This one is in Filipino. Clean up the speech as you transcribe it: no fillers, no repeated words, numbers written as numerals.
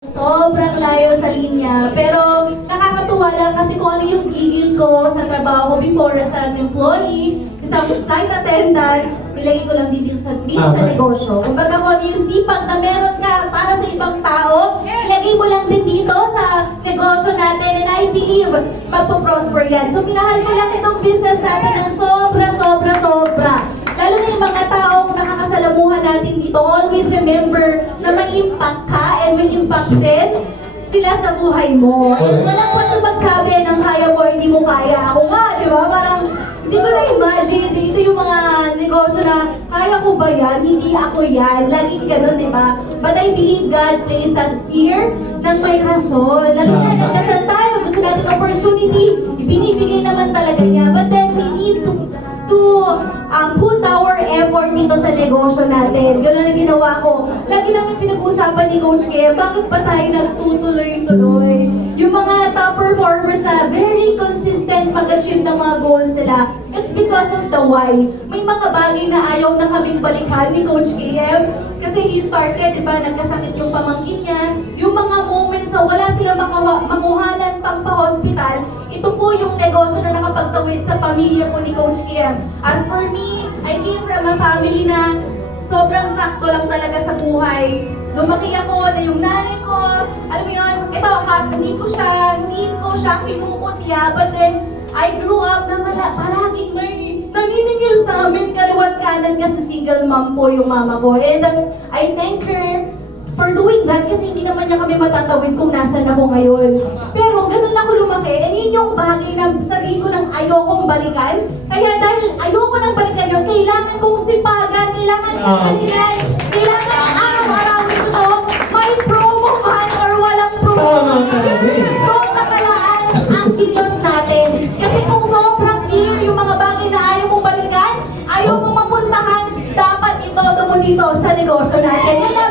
Sobrang layo sa linya, pero nakakatuwa lang kasi kung ano yung gigil ko sa trabaho ko before as an employee, isang flight attendant, nilagay ko lang dito sa negosyo. Kumbaga kung ano yung sipag na meron ka para sa ibang tao, ilagay mo lang din dito sa negosyo natin, and I believe magpo-prosper yan. So minahal ko lang itong business natin ng sobra. Lalo na yung mga taong nakakasalamuhan natin dito, always remember na may impact ka and may impact din sila sa buhay mo. Walang kwento magsabi ng kaya mo, hindi mo kaya. Ako nga, di ba? Parang hindi ko na-imagine. Ito yung mga negosyo na kaya ko ba yan? Hindi ako yan. Laging ganun, di ba? But I believe God placed us here ng may rason. Lalo na nagdasal tayo. Gusto natin opportunity. Ibinibigay naman talaga niya. But then we need to put our effort dito sa negosyo natin. Gano'n ang ginawa ko. Lagi namin pinag-uusapan ni Coach Kim, bakit ba tayo nagtutuloy-tuloy? Yung mga top performers na very consistent mag-achieve ng mga goals nila, it's because of the why. May mga bagay na ayaw na kaming balikan ni Coach Kim. Kasi he started, di ba, nagkasakit yung pamangkin niya. Yung mga moments na wala silang makuhanan pang pa-hospital, ito po yung negosyo na nakapagtawid sa pamilya po ni Coach Kim. As for me, I came from a family na sobrang sakto lang talaga sa buhay. Lumaki ako na yung nanay ko, alam mo yun, ito, hindi ko siya kinukutya, but then, I grew up na palaging may naniningil sa amin, kaliwat kanan kasi single mom po yung mama ko. And I thank her for doing that kasi hindi naman niya kami matatawid kung nasan ako ngayon. Pero ganun ako lumaki, and yun yung bagay na sabihin ko ng ayokong balikan. Kaya dahil ayoko nang balikan yun, kailangan kong sipagan, kailangan kailangan araw-arawin ko to, may promo man or walang promo. Doon nakalaan ang kilos natin. Kasi kung sobrang clear yung mga bagay na ayaw mong balikan, ayaw mong mapuntahan, dapat itodo mo dito sa negosyo natin. Kaya